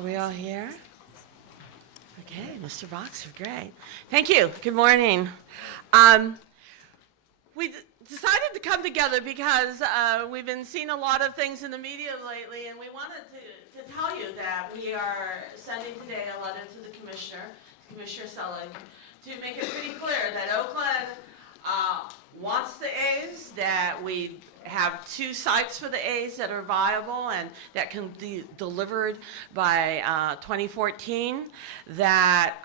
Are we all here? Okay, Mr. Boxer, great. Thank you. Good morning. We decided to come together because we've been seeing a lot of things in the media lately, and we wanted to tell you that we are sending today a letter to the Commissioner Selling, to make it pretty clear that Oakland wants the A's, that we have 2 sites for the A's that are viable and that can be delivered by 2014, that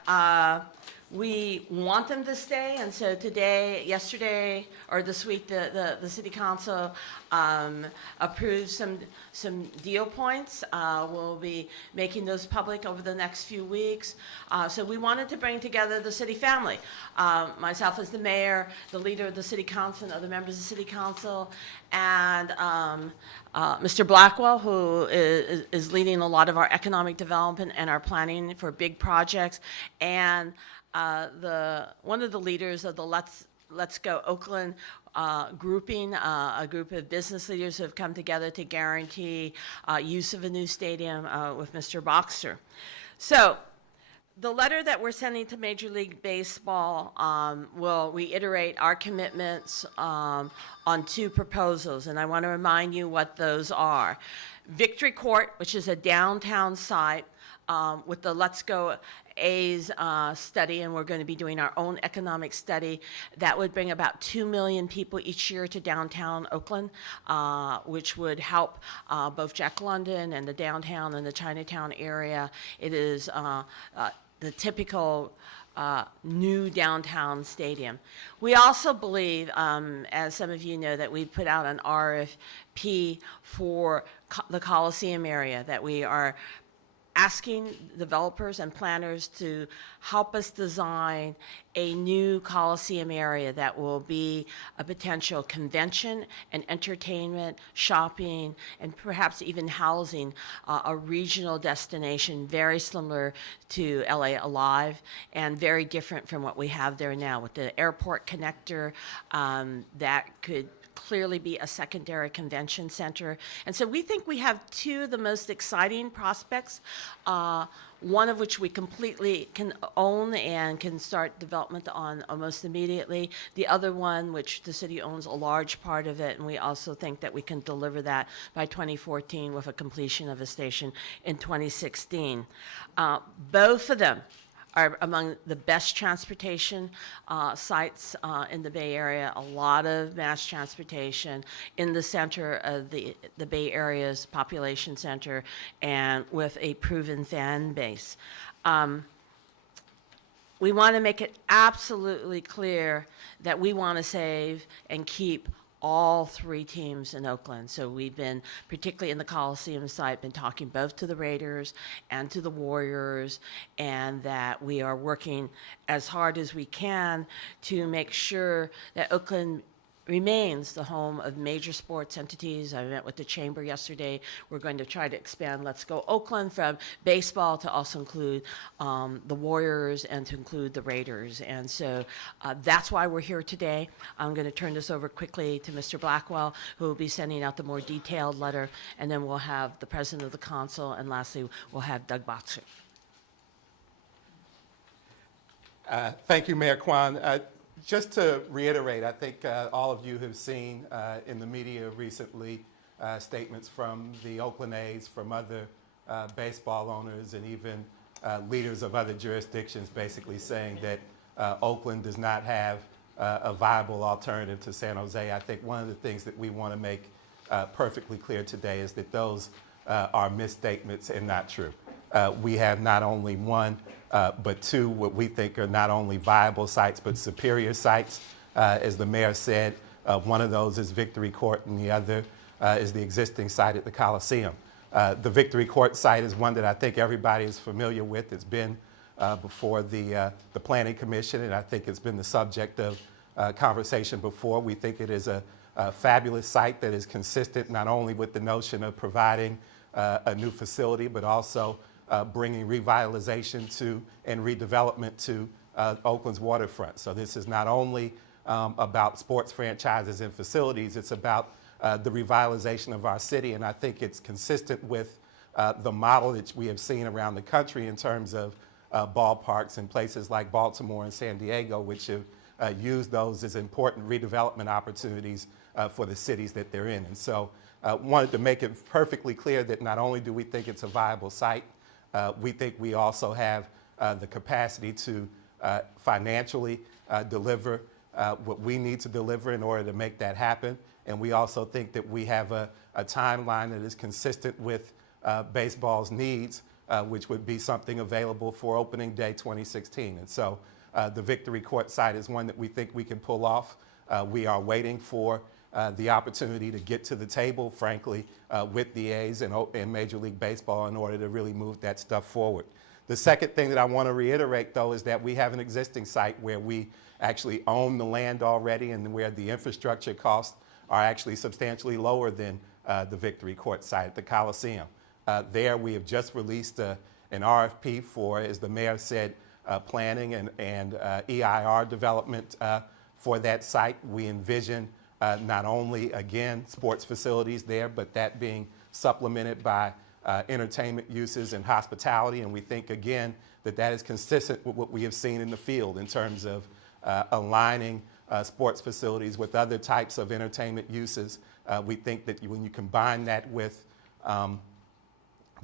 we want them to stay, and so yesterday, or this week, the City Council approved some deal points. We'll be making those public over the next few weeks. So we wanted to bring together the city family. Myself as the mayor, the leader of the City Council, and other members of the City Council, and Mr. Blackwell, who is leading a lot of our economic development and our planning for big projects, and one of the leaders of the Let's Go Oakland grouping, a group of business leaders who have come together to guarantee use of a new stadium with Mr. Boxer. So the letter that we're sending to Major League Baseball will reiterate our commitments on 2 proposals, and I want to remind you what those are. Victory Court, which is a downtown site with the Let's Go A's study, and we're going to be doing our own economic study that would bring about 2 million people each year to downtown Oakland, which would help both Jack London and the downtown and the Chinatown area. It is the typical new downtown stadium. We also believe, as some of you know, that we put out an RFP for the Coliseum area, that we are asking developers and planners to help us design a new Coliseum area that will be a potential convention and entertainment, shopping, and perhaps even housing, a regional destination very similar to LA Alive and very different from what we have there now with the airport connector that could clearly be a secondary convention center. And so we think we have 2 of the most exciting prospects, one of which we completely can own and can start development on almost immediately. The other one, which the city owns a large part of it, and we also think that we can deliver that by 2014 with a completion of a station in 2016. Both of them are among the best transportation sites in the Bay Area, a lot of mass transportation in the center of the Bay Area's population center, and with a proven fan base. We want to make it absolutely clear that we want to save and keep all 3 teams in Oakland. So we've been, particularly in the Coliseum site, been talking both to the Raiders and to the Warriors, and that we are working as hard as we can to make sure that Oakland remains the home of major sports entities. I met with the Chamber yesterday. We're going to try to expand Let's Go Oakland from baseball to also include the Warriors and to include the Raiders. And so that's why we're here today. I'm going to turn this over quickly to Mr. Blackwell, who will be sending out the more detailed letter, and then we'll have the President of the Council, and lastly, we'll have Doug Boxer. Thank you, Mayor Quan. Just to reiterate, I think all of you have seen in the media recently statements from the Oakland A's, from other baseball owners, and even leaders of other jurisdictions basically saying that Oakland does not have a viable alternative to San Jose. I think one of the things that we want to make perfectly clear today is that those are misstatements and not true. We have not only one, but 2 what we think are not only viable sites, but superior sites. As the mayor said, one of those is Victory Court, and the other is the existing site at the Coliseum. The Victory Court site is one that I think everybody is familiar with. It's been before the Planning Commission, and I think it's been the subject of conversation before. We think it is a fabulous site that is consistent not only with the notion of providing a new facility, but also bringing revitalization to and redevelopment to Oakland's waterfront. So this is not only about sports franchises and facilities, it's about the revitalization of our city, and I think it's consistent with the model that we have seen around the country in terms of ballparks in places like Baltimore and San Diego, which have used those as important redevelopment opportunities for the cities that they're in. And so wanted to make it perfectly clear that not only do we think it's a viable site, we think we also have the capacity to financially deliver what we need to deliver in order to make that happen. And we also think that we have a timeline that is consistent with baseball's needs, which would be something available for opening day 2016. And so the Victory Court site is one that we think we can pull off. We are waiting for the opportunity to get to the table, frankly, with the A's and Major League Baseball in order to really move that stuff forward. The second thing that I want to reiterate, though, is that we have an existing site where we actually own the land already and where the infrastructure costs are actually substantially lower than the Victory Court site at the Coliseum. There we have just released an RFP for, as the mayor said, planning and EIR development for that site. We envision not only, again, sports facilities there, but that being supplemented by entertainment uses and hospitality. And we think, again, that that is consistent with what we have seen in the field in terms of aligning sports facilities with other types of entertainment uses. We think that when you combine that with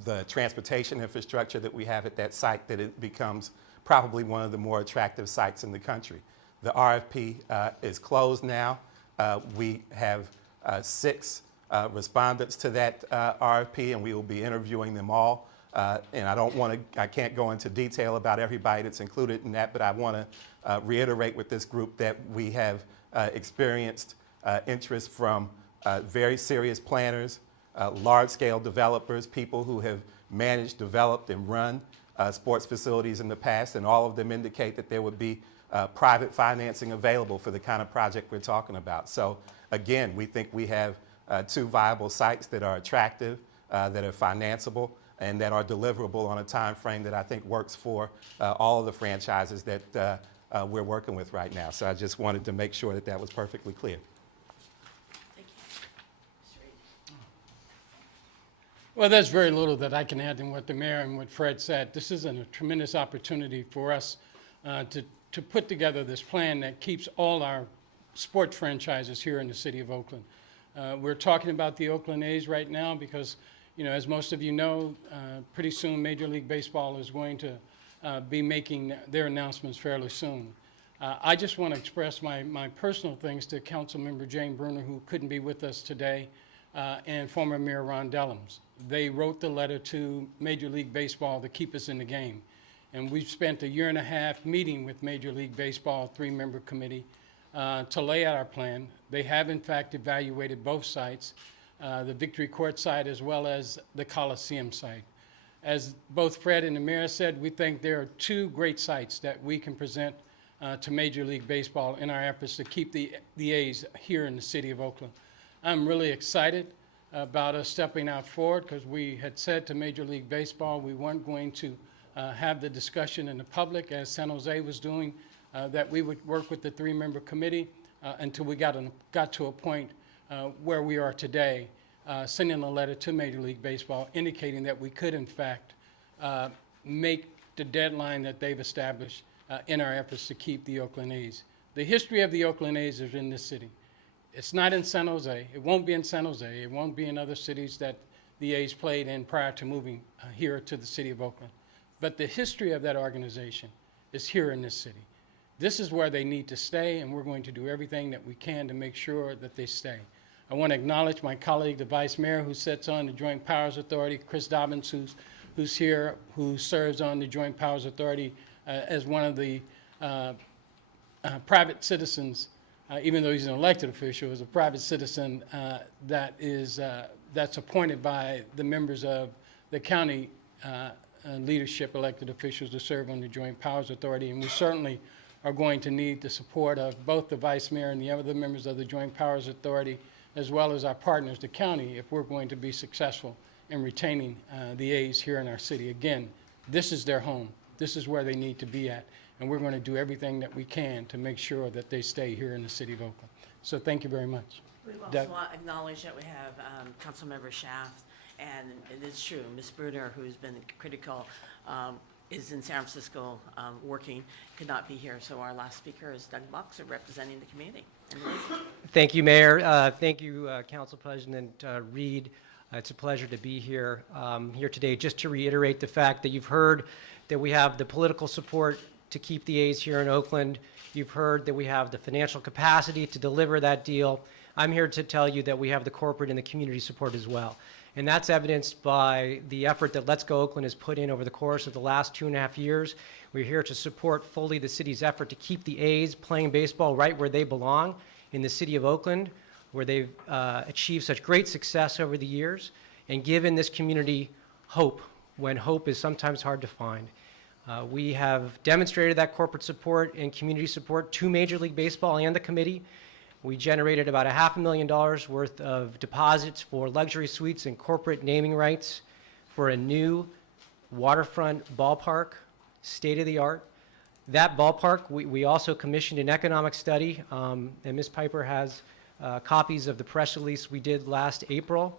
the transportation infrastructure that we have at that site, that it becomes probably one of the more attractive sites in the country. The RFP is closed now. We have 6 respondents to that RFP, and we will be interviewing them all. And I can't go into detail about everybody that's included in that, but I want to reiterate with this group that we have experienced interest from very serious planners, large-scale developers, people who have managed, developed, and run sports facilities in the past, and all of them indicate that there would be private financing available for the kind of project we're talking about. So again, we think we have 2 viable sites that are attractive, that are financeable, and that are deliverable on a time frame that I think works for all of the franchises that we're working with right now. So I just wanted to make sure that that was perfectly clear. Thank you. Mr. Reed. Well, there's very little that I can add in what the mayor and what Fred said. This is a tremendous opportunity for us to put together this plan that keeps all our sports franchises here in the city of Oakland. We're talking about the Oakland A's right now because, you know, as most of you know, pretty soon Major League Baseball is going to be making their announcements fairly soon. I just want to express my personal thanks to Councilmember Jane Bruner, who couldn't be with us today, and former Mayor Ron Dellums. They wrote the letter to Major League Baseball to keep us in the game. And we've spent 1.5 years meeting with Major League Baseball 3-member committee to lay out our plan. They have, in fact, evaluated both sites, the Victory Court site as well as the Coliseum site. As both Fred and the mayor said, we think there are 2 great sites that we can present to Major League Baseball in our efforts to keep the A's here in the city of Oakland. I'm really excited about us stepping out forward because we had said to Major League Baseball we weren't going to have the discussion in the public as San Jose was doing, that we would work with the 3-member committee until we got to a point where we are today, sending a letter to Major League Baseball indicating that we could, in fact, make the deadline that they've established in our efforts to keep the Oakland A's. The history of the Oakland A's is in this city. It's not in San Jose. It won't be in San Jose. It won't be in other cities that the A's played in prior to moving here to the city of Oakland. But the history of that organization is here in this city. This is where they need to stay, and we're going to do everything that we can to make sure that they stay. I want to acknowledge my colleague, the Vice Mayor, who sits on the Joint Powers Authority, Chris Dobbins, who's here, who serves on the Joint Powers Authority as one of the private citizens, even though he's an elected official, is a private citizen that's appointed by the members of the county leadership, elected officials, to serve on the Joint Powers Authority. And we certainly are going to need the support of both the Vice Mayor and the other members of the Joint Powers Authority, as well as our partners, the county, if we're going to be successful in retaining the A's here in our city. Again, this is their home. This is where they need to be at. And we're going to do everything that we can to make sure that they stay here in the city of Oakland. So thank you very much. We also Doug? want to acknowledge that we have Councilmember Shaft And it is true, Ms. Bruner, who's been critical, is in San Francisco working, could not be here. So our last speaker is Doug Boxer, representing the community. Thank you, Mayor. Thank you, Council President Reed. It's a pleasure to be here today. Just to reiterate the fact that you've heard that we have the political support to keep the A's here in Oakland. You've heard that we have the financial capacity to deliver that deal. I'm here to tell you that we have the corporate and the community support as well. And that's evidenced by the effort that Let's Go Oakland has put in over the course of the last 2.5 years. We're here to support fully the city's effort to keep the A's playing baseball right where they belong, in the city of Oakland, where they've achieved such great success over the years, and given this community hope when hope is sometimes hard to find. We have demonstrated that corporate support and community support to Major League Baseball and the committee. We generated about $500,000 worth of deposits for luxury suites and corporate naming rights for a new waterfront ballpark, state-of-the-art. That ballpark, we also commissioned an economic study, and Ms. Piper has copies of the press release we did last April,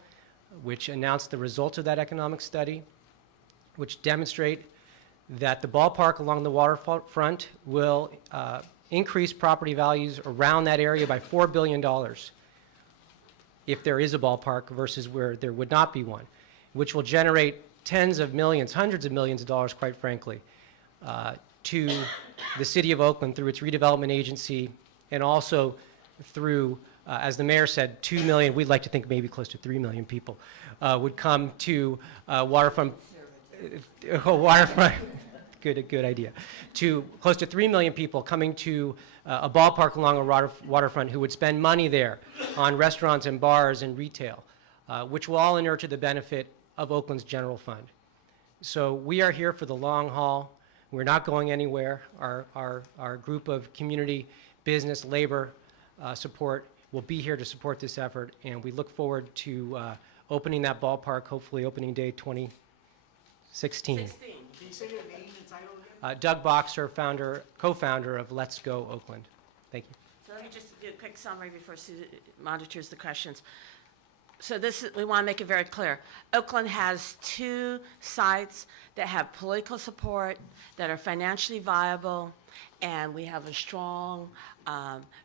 which announced the results of that economic study, which demonstrate that the ballpark along the waterfront will increase property values around that area by $4 billion if there is a ballpark versus where there would not be one, which will generate tens of millions, hundreds of millions of dollars, quite frankly, to the city of Oakland through its redevelopment agency, and also through, as the mayor said, 2 million, we'd like to think maybe close to 3 million people would come to waterfront, good idea, to close to 3 million people coming to a ballpark along a waterfront who would spend money there on restaurants and bars and retail, which will all inure to the benefit of Oakland's general fund. So we are here for the long haul. We're not going anywhere. Our group of community, business, labor support will be here to support this effort, and we look forward to opening that ballpark, hopefully opening day 2016. Can you say your name and title again? Doug Boxer, co-founder of Let's Go Oakland. Thank you. So let me just do a quick summary before Sue monitors the questions. So we want to make it very clear. Oakland has 2 sites that have political support, that are financially viable, and we have a strong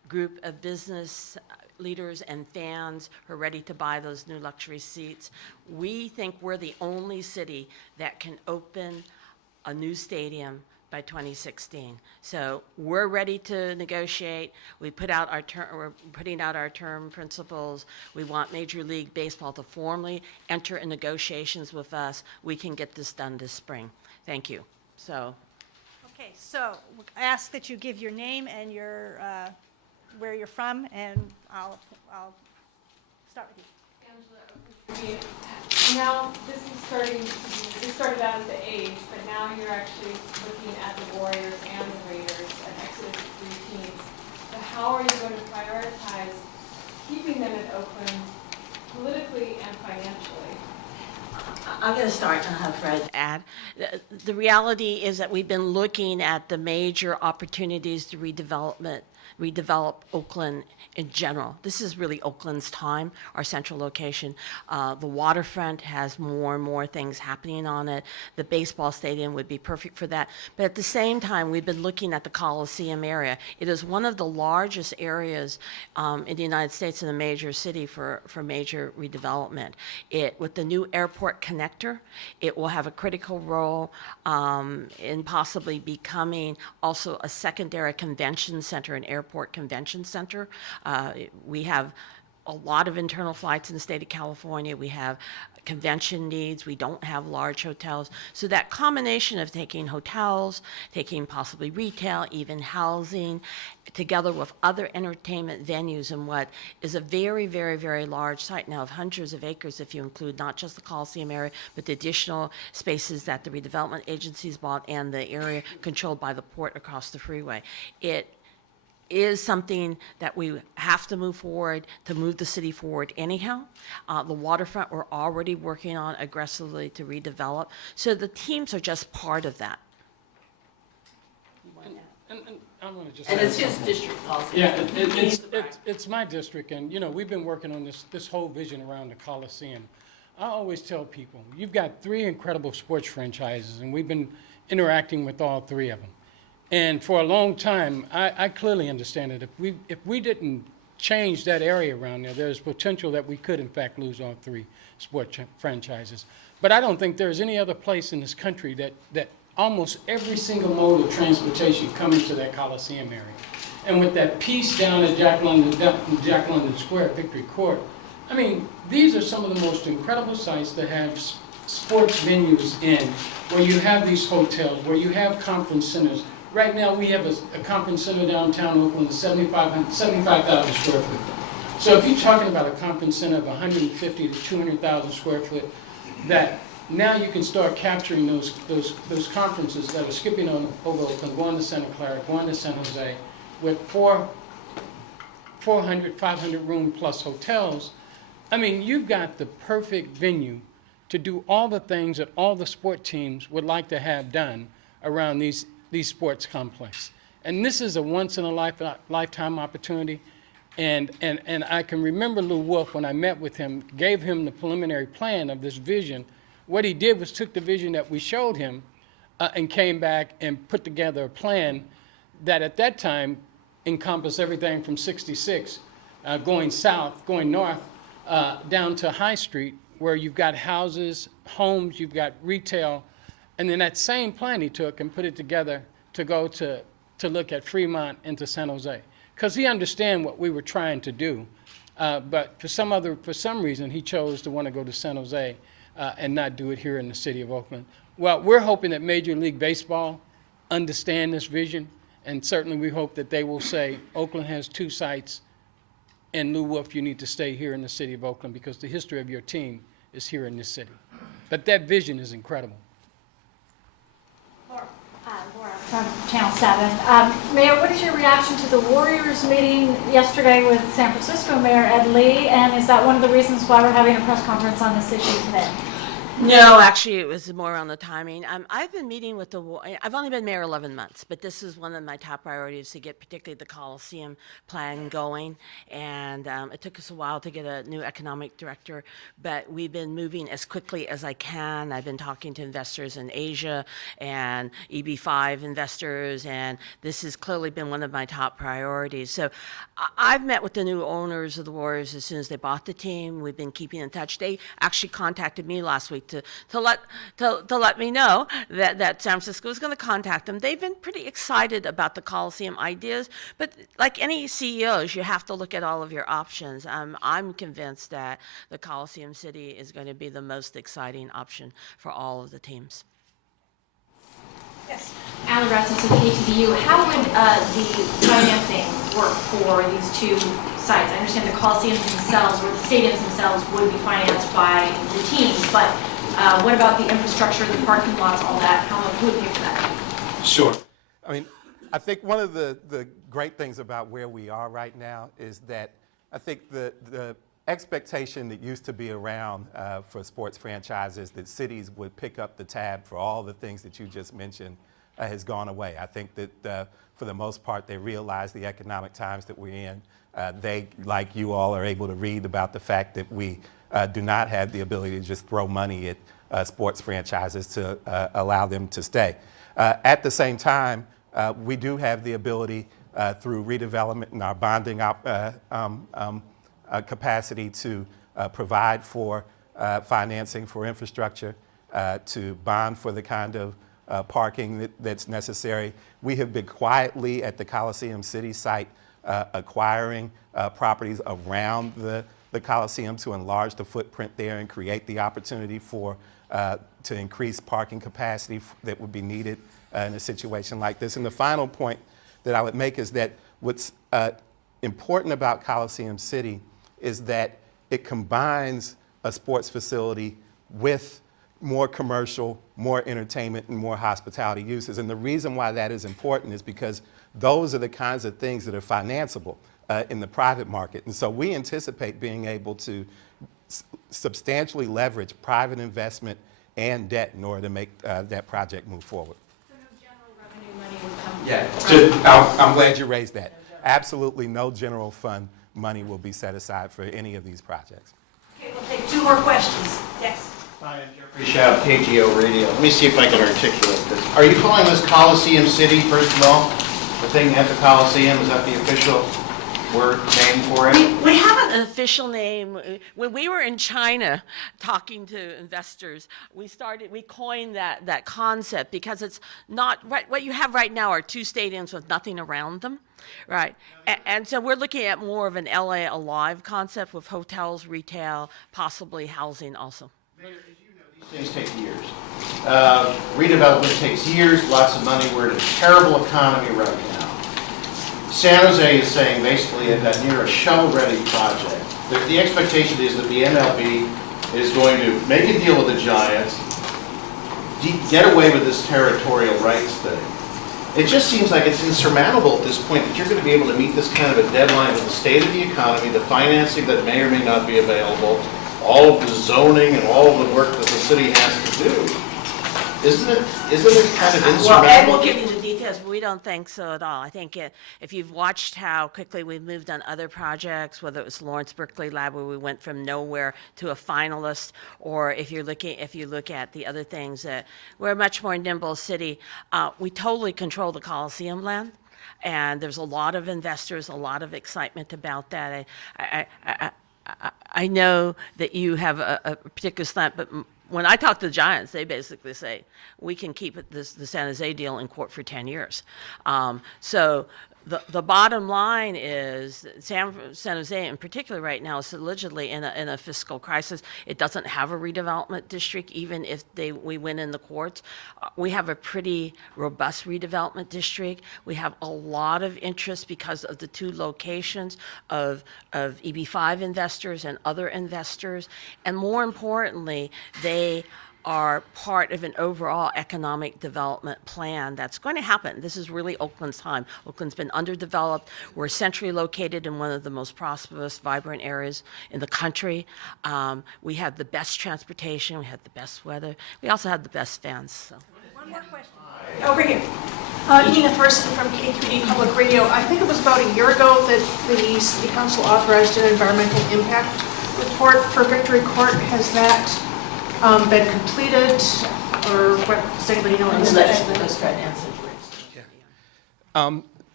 group of business leaders and fans who are ready to buy those new luxury seats. We think we're the only city that can open a new stadium by 2016. So we're ready to negotiate. We're putting out our term principles. We want Major League Baseball to formally enter in negotiations with us. We can get this done this spring. Thank you. Okay, so I ask that you give your name and your where you're from, and I'll start with you. Angela, now this started out as the A's, but now you're actually looking at the Warriors and the Raiders and Exodus 3 teams. So how are you going to prioritize keeping them in Oakland politically and financially? I'm going to start and have Fred add. The reality is that we've been looking at the major opportunities to redevelop Oakland in general. This is really Oakland's time, our central location. The waterfront has more and more things happening on it. The baseball stadium would be perfect for that. But at the same time, we've been looking at the Coliseum area. It is one of the largest areas in the United States in a major city for major redevelopment. With the new airport connector, it will have a critical role in possibly becoming also a secondary convention center, an airport convention center. We have a lot of internal flights in the state of California. We have convention needs. We don't have large hotels. So that combination of taking hotels, taking possibly retail, even housing, together with other entertainment venues in what is a very, very, very large site now of hundreds of acres if you include not just the Coliseum area, but the additional spaces that the redevelopment agencies bought and the area controlled by the port across the freeway. It is something that we have to move forward to move the city forward anyhow. The waterfront we're already working on aggressively to redevelop. So the teams are just part of that. And I'm going to just And add it's his something. district policy. Yeah, it's my district, and, you know, we've been working on this whole vision around the Coliseum. I always tell people, you've got 3 incredible sports franchises, and we've been interacting with all 3 of them. And for a long time, I clearly understand that if we didn't change that area around there, there's potential that we could, in fact, lose all 3 sports franchises. But I don't think there's any other place in this country that almost every single mode of transportation comes into that Coliseum area. And with that piece down at Jack London Square, Victory Court, I mean, these are some of the most incredible sites that have sports venues in, where you have these hotels, where you have conference centers. Right now, we have a conference center downtown Oakland, 75,000 square foot. So if you're talking about a conference center of 150 to 200,000 square foot, that now you can start capturing those conferences that are skipping over Oakland, going to Santa Clara, going to San Jose, with 400, 500 room plus hotels. I mean, you've got the perfect venue to do all the things that all the sport teams would like to have done around these sports complexes. And this is a once-in-a-lifetime opportunity. And I can remember Lou Wolf, when I met with him, gave him the preliminary plan of this vision. What he did was took the vision that we showed him and came back and put together a plan that at that time encompassed everything from 66, going south, going north, down to High Street, where you've got houses, homes, you've got retail. And then that same plan he took and put it together to go to look at Fremont and to San Jose. Because he understand what we were trying to do. But for some reason, he chose to want to go to San Jose and not do it here in the city of Oakland. Well, we're hoping that Major League Baseball understand this vision, and certainly we hope that they will say, Oakland has 2 sites, and Lou Wolf, you need to stay here in the city of Oakland because the history of your team is here in this city. But that vision is incredible. Laura from Channel 7. Mayor, what is your reaction to the Warriors meeting yesterday with San Francisco Mayor Ed Lee? And is that one of the reasons why we're having a press conference on this issue today? No, actually, it was more on the timing. I've been meeting with I've only been mayor 11 months, but this is one of my top priorities to get particularly the Coliseum plan going. And it took us a while to get a new economic director, but we've been moving as quickly as I can. I've been talking to investors in Asia and EB5 investors, and this has clearly been one of my top priorities. So I've met with the new owners of the Warriors as soon as they bought the team. We've been keeping in touch. They actually contacted me last week to let me know that San Francisco was going to contact them. They've been pretty excited about the Coliseum ideas, but like any CEOs, you have to look at all of your options. I'm convinced that the Coliseum City is going to be the most exciting option for all of the teams. Yes. Alan Rasmussen, KTVU. How would the financing work for these 2 sites? I understand the Coliseums themselves, or the stadiums themselves, would be financed by the teams, but what about the infrastructure, the parking lots, all that? Who would pay for that? Sure. I mean, I think one of the great things about where we are right now is that I think the expectation that used to be around for sports franchises that cities would pick up the tab for all the things that you just mentioned has gone away. I think that for the most part, they realize the economic times that we're in. They, like you all, are able to read about the fact that we do not have the ability to just throw money at sports franchises to allow them to stay. At the same time, we do have the ability through redevelopment and our bonding capacity to provide for financing for infrastructure, to bond for the kind of parking that's necessary. We have been quietly at the Coliseum City site acquiring properties around the Coliseum to enlarge the footprint there and create the opportunity for to increase parking capacity that would be needed in a situation like this. And the final point that I would make is that what's important about Coliseum City is that it combines a sports facility with more commercial, more entertainment, and more hospitality uses. And the reason why that is important is because those are the kinds of things that are financeable in the private market. And so we anticipate being able to substantially leverage private investment and debt in order to make that project move forward. So no general revenue money would come I'm glad you raised that. Absolutely no general fund money will be set aside for any of these projects. Okay, we'll take 2 more questions. Yes. Hi, I'm Jeffrey Schaub, KGO Radio. Let me see if I can articulate this. Are you calling this Coliseum City, first of all? The thing at the Coliseum, is that the official word, name for it? We have an official name. When we were in China talking to investors, we coined that concept because it's not, what you have right now are two stadiums with nothing around them, right? And so we're looking at more of an LA Alive concept with hotels, retail, possibly housing also. Mayor, as you know, these things take years. Redevelopment takes years, lots of money. We're in a terrible economy right now. San Jose is saying basically that near a shovel-ready project. The expectation is that the MLB is going to make a deal with the Giants, get away with this territorial rights thing. It just seems like it's insurmountable at this point that you're going to be able to meet this kind of a deadline with the state of the economy, the financing that may or may not be available, all of the zoning and all of the work that the city has to do. Isn't it kind of insurmountable? Well, Ed will give you the details, but we don't think so at all. I think if you've watched how quickly we've moved on other projects, whether it was Lawrence Berkeley Lab where we went from nowhere to a finalist, or if you look at the other things that we're a much more nimble city, we totally control the Coliseum land. And there's a lot of investors, a lot of excitement about that. I know that you have a particular slant, but when I talk to the Giants, they basically say, we can keep the San Jose deal in court for 10 years. So the bottom line is San Jose in particular right now is allegedly in a fiscal crisis. It doesn't have a redevelopment district, even if we win in the courts. We have a pretty robust redevelopment district. We have a lot of interest because of the two locations of EB5 investors and other investors. And more importantly, they are part of an overall economic development plan that's going to happen. This is really Oakland's time. Oakland's been underdeveloped. We're centrally located in one of the most prosperous, vibrant areas in the country. We have the best transportation. We have the best weather. We also have the best fans. So. One more question. Over here. Nina Thurston from KQED Public Radio. I think it was about a year ago that the City Council authorized an environmental impact report for Victory Court. Has that been completed, or what does anybody know?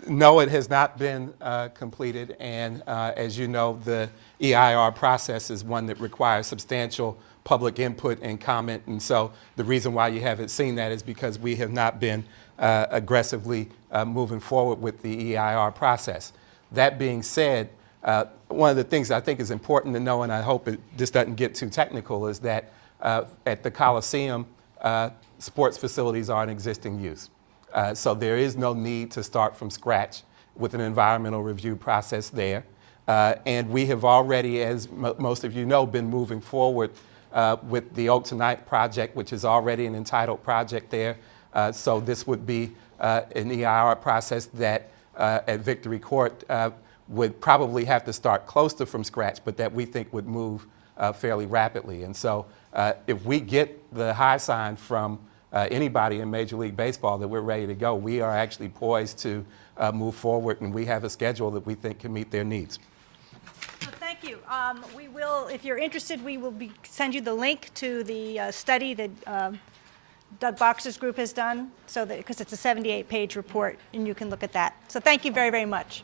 No, it has not been completed, and as you know, the EIR process is one that requires substantial public input and comment, and so the reason why you haven't seen that is because we have not been aggressively moving forward with the EIR process. That being said, one of the things I think is important to know, and I hope this doesn't get too technical, is that at the Coliseum, sports facilities are in existing use. So there is no need to start from scratch with an environmental review process there. And we have already, as most of you know, been moving forward with the Oak Tonight project, which is already an entitled project there. So this would be an EIR process that at Victory Court would probably have to start close to from scratch, but that we think would move fairly rapidly. And so if we get the high sign from anybody in Major League Baseball that we're ready to go, we are actually poised to move forward, and we have a schedule that we think can meet their needs. So thank you. We will, if you're interested, we will send you the link to the study that Doug Boxer's group has done, so that because it's a 78-page report, and you can look at that. So thank you very, very much.